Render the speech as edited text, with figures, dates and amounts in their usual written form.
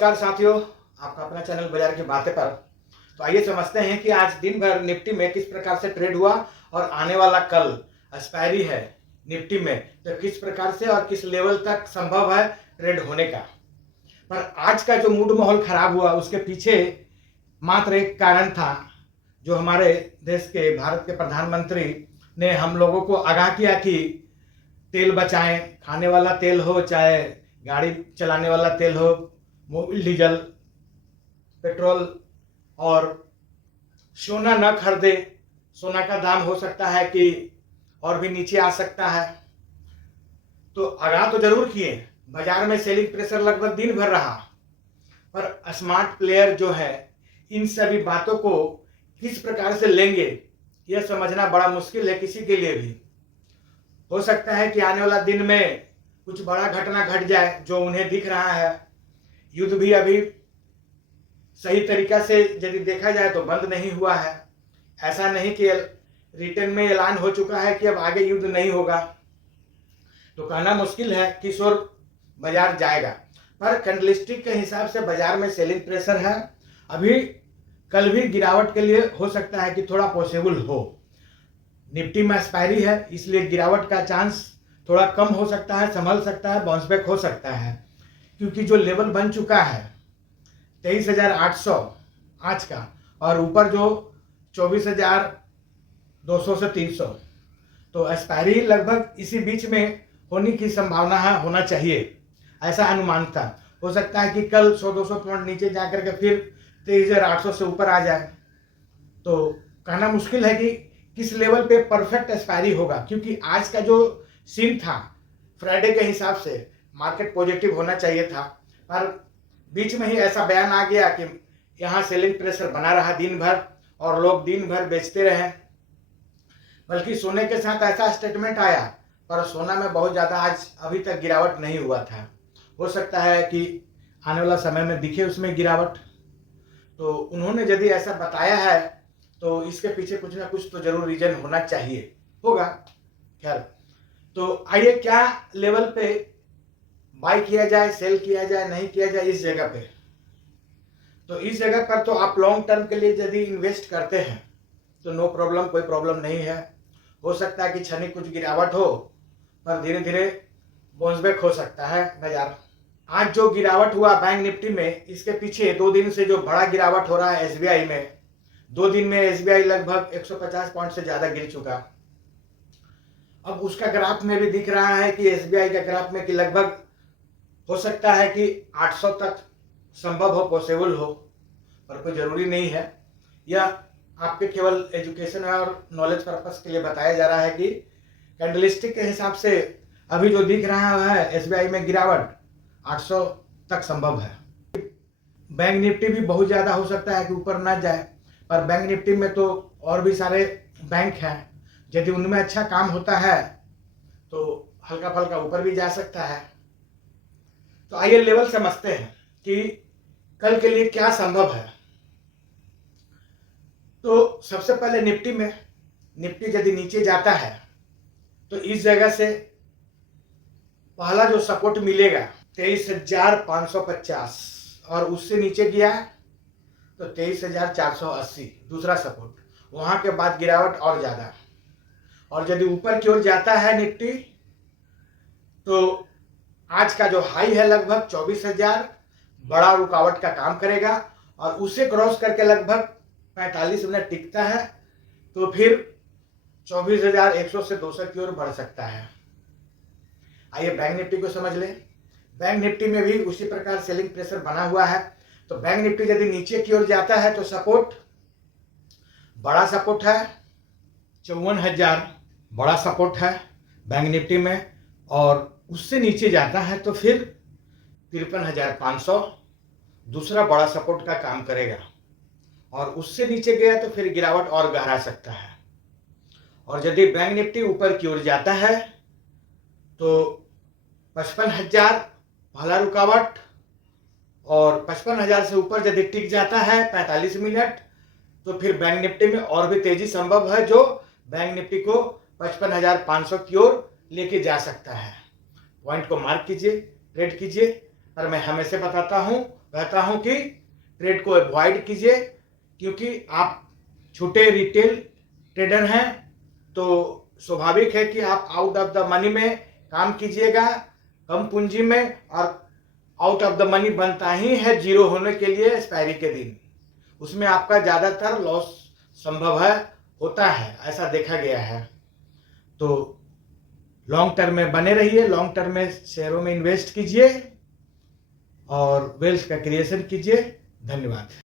नमस्कार साथियों, आपका अपना चैनल बाजार की बातें पर। तो आइए समझते हैं कि आज दिन भर निफ्टी में किस प्रकार से ट्रेड हुआ और आने वाला कल एक्सपायरी है निफ्टी में, तो किस प्रकार से और किस लेवल तक संभव है ट्रेड होने का। पर आज का जो मूड माहौल खराब हुआ उसके पीछे मात्र एक कारण था, जो हमारे देश के भारत के प्रधानमंत्री ने हम लोगों को आगाह किया कि तेल बचाएं, खाने वाला तेल हो चाहे गाड़ी चलाने वाला तेल हो, मोबिल डीजल, पेट्रोल, और सोना न खरीदे। सोना का दाम हो सकता है कि और भी नीचे आ सकता है। तो आगाह तो जरूर किए, बाजार में सेलिंग प्रेशर लगभग दिन भर रहा, पर स्मार्ट प्लेयर जो है इन सभी बातों को किस प्रकार से लेंगे यह समझना बड़ा मुश्किल है किसी के लिए भी। हो सकता है कि आने वाला दिन में कुछ बड़ा घटना घट जाए जो उन्हें दिख रहा है। युद्ध भी अभी सही तरीका से यदि देखा जाए तो बंद नहीं हुआ है। ऐसा नहीं कि रिटर्न में ऐलान हो चुका है कि अब आगे युद्ध नहीं होगा, तो कहना मुश्किल है किस ओर बाजार जाएगा। पर कैंडलस्टिक के हिसाब से बाजार में सेलिंग प्रेशर है। अभी कल भी गिरावट के लिए हो सकता है कि थोड़ा पॉसिबल हो। निफ्टी में एक्सपायरी है, इसलिए गिरावट का चांस थोड़ा कम हो सकता है, संभल सकता है, बाउंस बैक हो सकता है, क्योंकि जो लेवल बन चुका है 23,800 आज का, और ऊपर जो 24,200 से 300, तो एक्सपायरी लगभग इसी बीच में होने की संभावना है, होना चाहिए, ऐसा अनुमान था। हो सकता है कि कल 100-200 पॉइंट नीचे जाकर के फिर 23,800 से ऊपर आ जाए। तो कहना मुश्किल है कि किस लेवल पे परफेक्ट एक्सपायरी होगा, क्योंकि आज का जो सीन था फ्राइडे के हिसाब से मार्केट पॉजिटिव होना चाहिए था, पर बीच में ही ऐसा बयान आ गया कि यहाँ सेलिंग प्रेशर बना रहा दिन भर और लोग दिन भर बेचते रहे। बल्कि सोने के साथ ऐसा स्टेटमेंट आया, पर सोना में बहुत ज़्यादा आज अभी तक गिरावट नहीं हुआ था। हो सकता है कि आने वाला समय में दिखे उसमें गिरावट। तो उन्होंने यदि ऐसा बताया है तो इसके पीछे कुछ ना कुछ तो जरूर रीजन होना चाहिए, होगा। खैर, तो आइए क्या लेवल पे बाई किया जाए, सेल किया जाए, नहीं किया जाए इस जगह पे। तो इस जगह पर तो आप लॉन्ग टर्म के लिए यदि इन्वेस्ट करते हैं तो नो प्रॉब्लम, कोई प्रॉब्लम नहीं है। हो सकता है कि क्षणिक कुछ गिरावट हो, पर धीरे धीरे बाउंस बैक हो सकता है बाजार। आज जो गिरावट हुआ बैंक निफ्टी में, इसके पीछे 2 दिन से जो बड़ा गिरावट हो रहा है एसबीआई में। 2 दिन में एसबीआई लगभग 150 पॉइंट से ज्यादा गिर चुका। अब उसका ग्राफ में भी दिख रहा है कि एसबीआई का ग्राफ में कि लगभग हो सकता है कि 800 तक संभव हो, पॉसिबल हो, पर कोई जरूरी नहीं है। यह आपके केवल एजुकेशन और नॉलेज पर्पस के लिए बताया जा रहा है कि कैंडलस्टिक के हिसाब से अभी जो दिख रहा है एसबीआई में गिरावट 800 तक संभव है। बैंक निफ्टी भी बहुत ज़्यादा हो सकता है कि ऊपर ना जाए, पर बैंक निफ्टी में तो और भी सारे बैंक हैं, यदि उनमें अच्छा काम होता है तो हल्का फल्का ऊपर भी जा सकता है। तो आइए लेवल समझते हैं कि कल के लिए क्या संभव है। तो सबसे पहले निफ्टी में, निफ्टी यदि नीचे जाता है तो इस जगह से पहला जो सपोर्ट मिलेगा 23,550, और उससे नीचे गया तो 23,480 दूसरा सपोर्ट। वहां के बाद गिरावट और ज्यादा, और यदि ऊपर की ओर जाता है निफ्टी तो आज का जो हाई है लगभग 24,000 बड़ा रुकावट का काम करेगा, और उसे क्रॉस करके लगभग 45 मिनट टिकता है तो फिर 24,100 से 200 की ओर बढ़ सकता है। आइए बैंक निफ्टी को समझ लें। बैंक निफ्टी में भी उसी प्रकार सेलिंग प्रेशर बना हुआ है। तो बैंक निफ्टी यदि नीचे की ओर जाता है तो सपोर्ट, बड़ा सपोर्ट है 54,000, बड़ा सपोर्ट है बैंक निफ्टी में, और उससे नीचे जाता है तो फिर 53,500 दूसरा बड़ा सपोर्ट का काम करेगा, और उससे नीचे गया तो फिर गिरावट और गहरा सकता है। और यदि बैंक निफ्टी ऊपर की ओर जाता है तो 55,000 पहला रुकावट, और 55,000 से ऊपर यदि टिक जाता है 45 मिनट तो फिर बैंक निफ्टी में और भी तेजी संभव है, जो बैंक निफ्टी को 55,500 की ओर लेके जा सकता है। पॉइंट को मार्क कीजिए, ट्रेड कीजिए। पर मैं हमेशा बताता हूं कहता हूं कि ट्रेड को अवॉइड कीजिए, क्योंकि आप छोटे रिटेल ट्रेडर हैं तो स्वाभाविक है कि आप आउट ऑफ द मनी में काम कीजिएगा, कम पूंजी में, और आउट ऑफ द मनी बनता ही है जीरो होने के लिए एक्सपायरी के दिन। उसमें आपका ज़्यादातर लॉस संभव है, होता है, ऐसा देखा गया है। तो लॉन्ग टर्म में बने रहिए, लॉन्ग टर्म में शेयरों में इन्वेस्ट कीजिए और वेल्थ का क्रिएशन कीजिए। धन्यवाद।